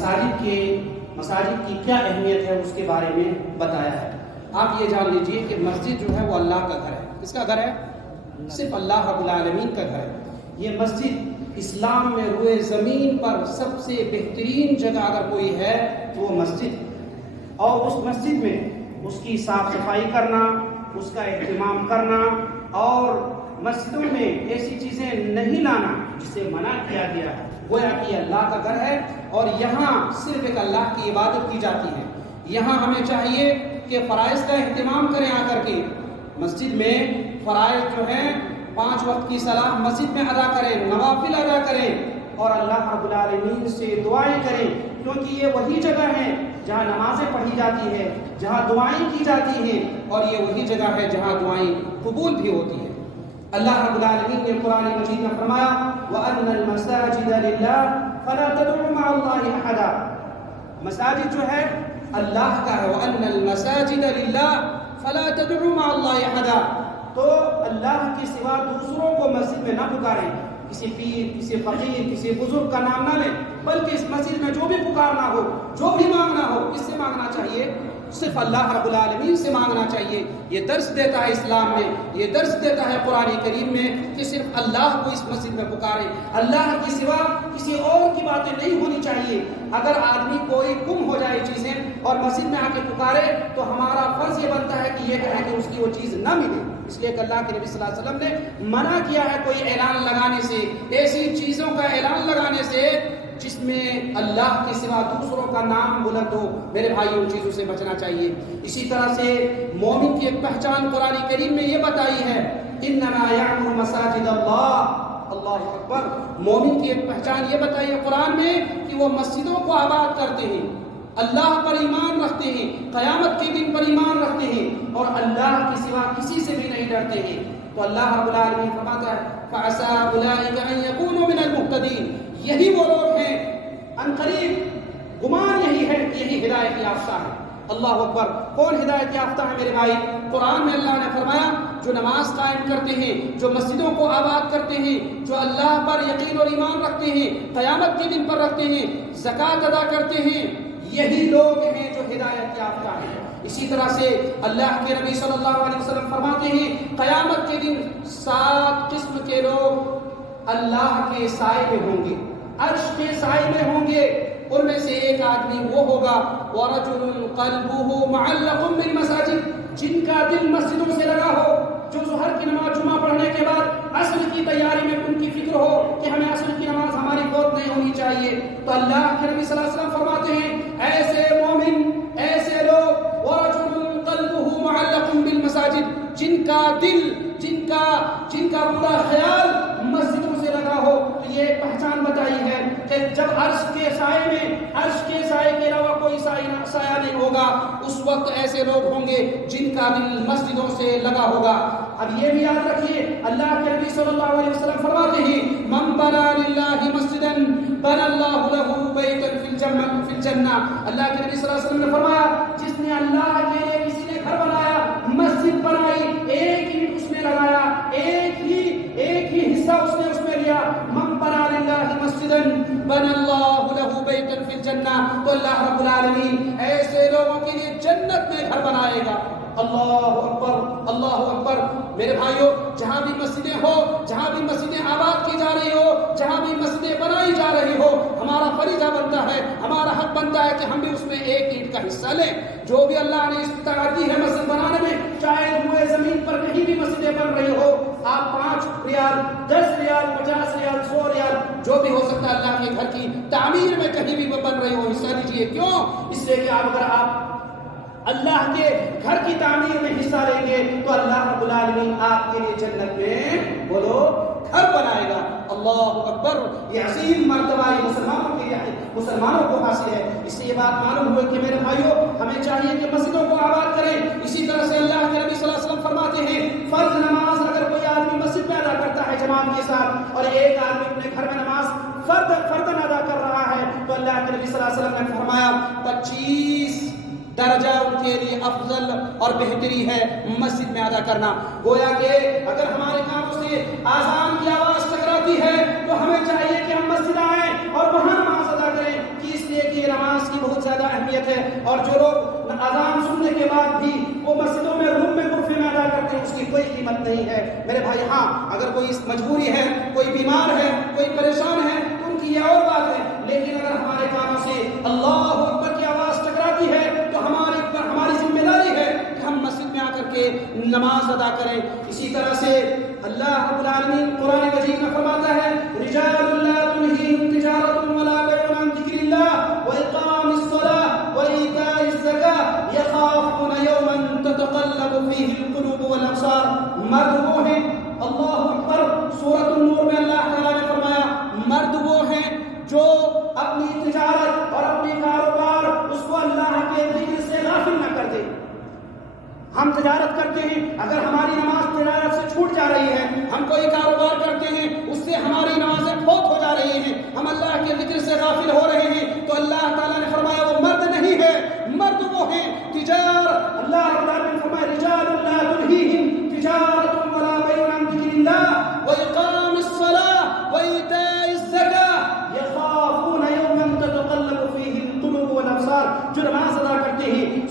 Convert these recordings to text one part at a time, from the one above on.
مساجد کی کیا اہمیت ہے اس کے بارے میں بتایا ہے۔ آپ یہ جان لیجئے کہ مسجد جو ہے وہ اللہ کا گھر ہے۔ کس کا گھر ہے؟ صرف اللہ رب العالمین کا گھر ہے۔ یہ مسجد اسلام میں روئے زمین پر سب سے بہترین جگہ اگر کوئی ہے تو وہ مسجد ہے، اور اس مسجد میں اس کی صاف صفائی کرنا، اس کا اہتمام کرنا، اور مسجدوں میں ایسی چیزیں نہیں لانا جسے منع کیا گیا ہے، گویا کہ اللہ کا گھر ہے اور یہاں صرف ایک اللہ کی عبادت کی جاتی ہے۔ یہاں ہمیں چاہیے کہ فرائض کا اہتمام کریں، آ کر کے مسجد میں فرائض جو ہیں 5 وقت کی صلاح مسجد میں ادا کریں، نوافل ادا کریں اور اللہ رب العالمین سے دعائیں کریں، کیونکہ یہ وہی جگہ ہے جہاں نمازیں پڑھی جاتی ہے، جہاں دعائیں کی جاتی ہیں، اور یہ وہی جگہ ہے جہاں دعائیں قبول بھی ہوتی ہیں۔ اللہ رب العالمین نے قرآن مجید میں فرمایا وَأَنَّ الْمَسَاجِدَ لِلَّهِ فَلَا تَدْعُوا مَعَ اللَّهِ أَحَدًا، مساجد جو ہے اللہ کا ہے۔ وَأَنَّ الْمَسَاجِدَ لِلَّهِ فَلَا تَدْعُوا مَعَ اللَّهِ أَحَدًا، تو اللہ کے سوا دوسروں کو مسجد میں نہ پکاریں، کسی پیر، کسی فقیر، کسی بزرگ کا نام نہ لیں، بلکہ اس مسجد میں جو بھی پکارنا ہو، جو بھی مانگنا ہو، کس سے مانگنا چاہیے؟ صرف اللہ رب العالمین سے مانگنا چاہیے۔ یہ درس دیتا ہے اسلام میں، یہ درس دیتا ہے قرآن کریم میں کہ صرف اللہ کو اس مسجد میں پکارے، اللہ کے سوا کسی اور کی باتیں نہیں ہونی چاہیے۔ اگر آدمی کوئی گم ہو جائے چیزیں اور مسجد میں آ کے پکارے تو ہمارا فرض یہ بنتا ہے کہ یہ کہے کہ اس کی وہ چیز نہ ملے، اس لیے کہ اللہ کے نبی صلی اللہ علیہ وسلم نے منع کیا ہے کوئی اعلان لگانے سے، ایسی چیزوں کا اعلان لگانے سے جس میں اللہ کے سوا دوسروں کا نام بلند ہو۔ میرے بھائی ان چیزوں سے بچنا چاہیے۔ اسی طرح سے مومن کی ایک پہچان قرآن کریم میں یہ بتائی ہے انما یعمر مساجد اللہ، اللہ اکبر، مومن کی ایک پہچان یہ بتائی ہے قرآن میں کہ وہ مسجدوں کو آباد کرتے ہیں، اللہ پر ایمان رکھتے ہیں، قیامت کے دن پر ایمان رکھتے ہیں، اور اللہ کے سوا کسی سے بھی نہیں ڈرتے ہیں۔ تو اللہ رب العالمین فرماتا ہے فَعَسَىٰ أُولَٰئِكَ أَن يَكُونُوا مِنَ الْمُهْتَدِينَ، یہی وہ لوگ ہیں، عنقریب گمان یہی ہے کہ یہی ہدایت یافتہ ہے۔ اللہ اکبر، کون ہدایت یافتہ ہے میرے بھائی؟ قرآن میں اللہ نے فرمایا جو نماز قائم کرتے ہیں، جو مسجدوں کو آباد کرتے ہیں، جو اللہ پر یقین اور ایمان رکھتے ہیں، قیامت کے دن پر رکھتے ہیں، زکوٰۃ ادا کرتے ہیں، یہی لوگ ہیں جو ہدایت یافتہ ہیں۔ اسی طرح سے اللہ کے نبی صلی اللہ علیہ وسلم فرماتے ہیں قیامت کے دن 7 قسم کے لوگ اللہ کے سائے میں ہوں گے، عرش کے سائے میں ہوں گے۔ ان میں سے ایک آدمی وہ ہوگا وَرَجُلٌ قَلْبُهُ مُعَلَّقٌ بِالْمَسَاجِدِ، جن کا دل مسجدوں سے لگا ہو، جو ظہر کی نماز جمعہ پڑھنے کے بعد عصر کی تیاری میں ان کی فکر ہو کہ ہمیں عصر کی نماز ہماری فوت نہیں ہونی چاہیے۔ تو اللہ کے نبی صلی اللہ علیہ وسلم فرماتے ہیں ایسے مومن، ایسے لوگ وَرَجُلٌ قَلْبُهُ مُعَلَّقٌ بِالْمَسَاجِدِ، جن کا دل، جن کا پورا خیال مسجدوں سے لگا ہو۔ تو یہ پہچان بتائی ہے کہ جب عرش کے سائے میں، عرش کے سائے کے علاوہ کوئی سایہ نہیں ہوگا، اس وقت ایسے لوگ ہوں گے جن کا دل مسجدوں سے لگا ہوگا۔ اب یہ بھی یاد رکھیے اللہ کے نبی صلی اللہ علیہ وسلم فرماتے ہیں من بنا للہ مسجدا بنا اللہ لہ بیتا فی الجنہ، اللہ کے نبی صلی اللہ علیہ وسلم نے فرمایا جس نے اللہ کے لیے کسی نے گھر بنایا، مسجد بنائی، ایک ہی اس میں لگایا، ایک ہی حصہ اس میں لیا، من بنا للہ مسجدا بنا اللہ لہ بیتا فی الجنہ، تو اللہ رب العالمین ایسے لوگوں کے لیے جنت میں گھر بنائے گا۔ اللہ اکبر، اللہ اکبر۔ میرے بھائیوں، جہاں بھی مسجدیں ہو، جہاں بھی مسجدیں آباد کی جا رہی ہو، جہاں بھی مسجدیں بنائی جا رہی ہو، ہمارا فریضہ بنتا ہے، ہمارا حق بنتا ہے کہ ہم بھی اس میں ایک اینٹ کا حصہ لیں۔ جو بھی اللہ نے استطاعت دی ہے مسجد بنانے میں، چاہے ہوئے زمین پر کہیں بھی مسجدیں بن رہی ہو، آپ 5 ریال، 10 ریال، 50 ریال، 100 ریال، جو بھی ہو سکتا ہے اللہ کے گھر کی تعمیر میں کہیں بھی بن رہی ہو حصہ لیجیے۔ کیوں؟ اس لیے کہ اگر آپ اللہ کے گھر کی تعمیر میں حصہ لیں گے تو اللہ رب العالمین آپ کے لیے جنت میں بولو گھر بنائے گا۔ اللہ اکبر، یہ عظیم مرتبہ مسلمانوں کو حاصل ہے۔ اس سے یہ بات معلوم ہوئی کہ میرے بھائیوں ہمیں چاہیے کہ مسجدوں کو آباد کریں۔ اسی طرح سے اللہ کے نبی صلی اللہ علیہ وسلم فرماتے ہیں فرض نماز اگر کوئی آدمی مسجد میں ادا کرتا ہے جماعت کے ساتھ، اور ایک آدمی اپنے گھر میں نماز فرداً ادا کر رہا ہے، تو اللہ کے نبی صلی اللہ علیہ وسلم نے فرمایا 25 درجہ ان کے لیے افضل اور بہتری ہے مسجد میں ادا کرنا۔ گویا کہ اگر ہمارے کانوں سے آذان کی آواز ٹکراتی ہے تو ہمیں چاہیے کہ ہم مسجد آئیں اور وہاں نماز ادا کریں، کہ اس لیے کہ یہ ہے، اور جو لوگ اذان سننے کے بعد بھی وہ مسجدوں میں روم میں غرفے میں ادا کرتے ہیں، اس کی کوئی قیمت نہیں ہے میرے بھائی۔ ہاں اگر کوئی مجبوری ہے، کوئی بیمار ہے، کوئی پریشان ہے تو ان کی یہ اور بات ہے، لیکن اگر ہمارے کانوں سے اللہ اکبر کی آواز ٹکراتی ہے تو ہماری ذمہ داری ہے کہ ہم مسجد میں آ کر کے نماز ادا کریں۔ اسی طرح سے اللہ رب العالمین قرآن مجید میں فرماتا ہے رجال لا تلہیہم تجارۃ ولا بیع عن ذکر اللہ واقام الصلاۃ وایتاء الزکاۃ یخافون یوما تتقلب فیہ القلوب والابصار۔ مرد وہ ہیں، اللہ اکبر، سورۃ النور میں اللہ تعالیٰ نے فرمایا مرد وہ ہیں جو اپنی تجارت اور اپنی کاروبار اس کو اللہ کے ذکر سے غافل نہ کر دے۔ ہم تجارت کرتے ہیں، اگر ہماری نماز تجارت سے چھوٹ جا رہی ہے، ہم کوئی کاروبار کرتے ہیں اس سے ہماری نمازیں فوت ہو جا رہی ہیں، ہم اللہ کے ذکر سے غافل ہو رہے ہیں، تو اللہ تعالیٰ نے فرمایا وہ مرد نہیں ہے، مرد وہ ہیں اللہ رب العالمین نے فرمایا رجال لا تلہیہم تجارۃ ولا بیع عن ذکر اللہ واقام الصلاۃ وایتاء الزکاۃ یخافون یوما تتقلب فیہ القلوب والابصار۔ جو نماز ادا کرتے ہیں،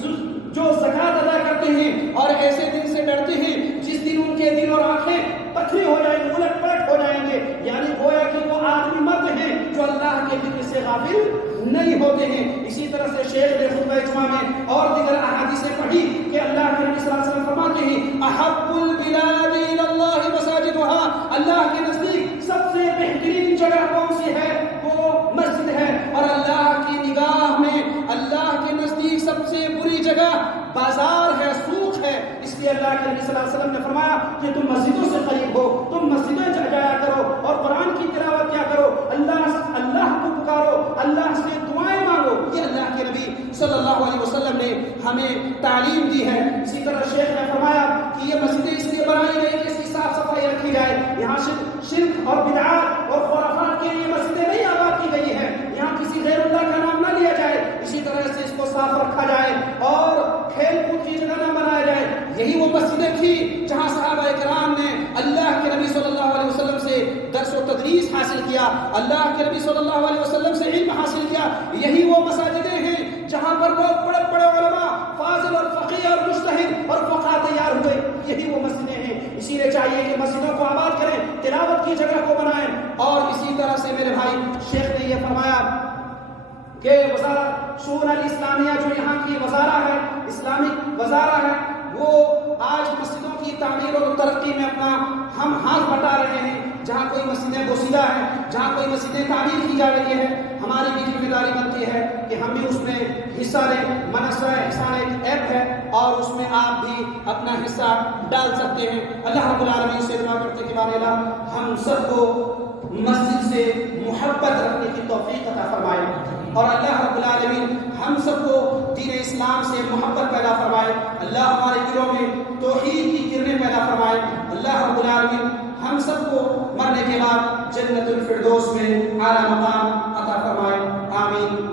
جو زکوٰۃ ادا کرتے ہیں اور ایسے دن سے ڈرتے ہیں جس دن ان کے دل اور آنکھیں پتھری ہو جائیں گے، الٹ پلٹ ہو جائیں گے، یعنی گویا کہ وہ آدمی مرد ہیں جو اللہ کے ذکر سے غافل نہیں ہوتے ہیں۔ اسی طرح سے شیخ نے خطبہ جمعہ میں اور دیگر احادیثیں پڑھی کہ اللہ کے نبی صلی اللہ علیہ وسلم فرماتے ہیں احب البلاد الی اللہ مساجدها، اللہ کے نزدیک سب سے بہترین جگہ کون سی ہے؟ وہ مسجد ہے، اور اللہ کی نگاہ میں اللہ کے نزدیک سب سے بری جگہ بازار ہے، سوق ہے۔ اس لیے اللہ کے نبی صلی اللہ علیہ وسلم نے فرمایا کہ تم مسجدوں سے قریب ہو، تم مسجدیں جایا کرو اور قرآن کی تلاوت کیا کرو، اللہ کو پکارو، اللہ سے دعائیں مانگو۔ یہ اللہ کے نبی صلی اللہ علیہ وسلم نے ہمیں تعلیم دی ہے۔ اسی طرح شیخ نے فرمایا کہ یہ مسجدیں اس لیے بنائی گئی کہ اس کی صاف صفائی رکھی جائے، یہاں شرک اور بدعات اور خرافات کے لیے مسجدیں نہیں آباد کی گئی ہیں، یہاں کسی غیر اللہ کا نام نہ لیا جائے، اسی طرح سے اس کو صاف رکھا جائے اور کھیل کود کی جگہ نہ بنایا جائے۔ یہی وہ مسجدیں تھی جہاں صحابہ کرام نے اللہ کے نبی صلی اللہ علیہ وسلم سے درس و تدریس حاصل کیا، اللہ کے نبی صلی اللہ علیہ وسلم سے علم حاصل کیا۔ یہی وہ مساجدیں ہیں جہاں پر بہت بڑے بڑے علماء، فاضل اور فقیہ اور مجتہد اور فقہ تیار ہوئے، یہی وہ مسجدیں ہیں۔ اسی لیے چاہیے کہ مسجدوں کو آباد کریں، تلاوت کی جگہ کو بنائیں۔ اور اسی طرح سے میرے بھائی شیخ نے یہ فرمایا کہ وزارت شؤون الاسلامیہ جو یہاں کی وزارہ ہے، اسلامک وزارہ ہے، وہ آج مسجدوں کی تعمیر اور ترقی میں اپنا ہم ہاتھ بٹا رہے ہیں۔ جہاں کوئی مسجدیں بوسیدہ ہیں، جہاں کوئی مسجدیں تعمیر کی جا رہی ہے، ہماری بھی ذمہ داری بنتی ہے کہ ہم بھی اس میں حصہ لیں۔ منصہ احسان ایک ایپ ہے اور اس میں آپ بھی اپنا حصہ ڈال سکتے ہیں۔ اللہ رب العالمین سے دعا کرتے کہ بارے اللہ ہم سب کو مسجد سے محبت رکھنے کی توفیق عطا فرمائے، اور اللہ رب العالمین ہم سب کو دین اسلام سے محبت پیدا فرمائے۔ اللہ ہمارے دلوں میں توحید کی کرنیں پیدا فرمائے۔ اللہ رب العالمین ہم سب کو مرنے کے بعد جنت الفردوس میں اعلیٰ مقام عطا فرمائے۔ آمین۔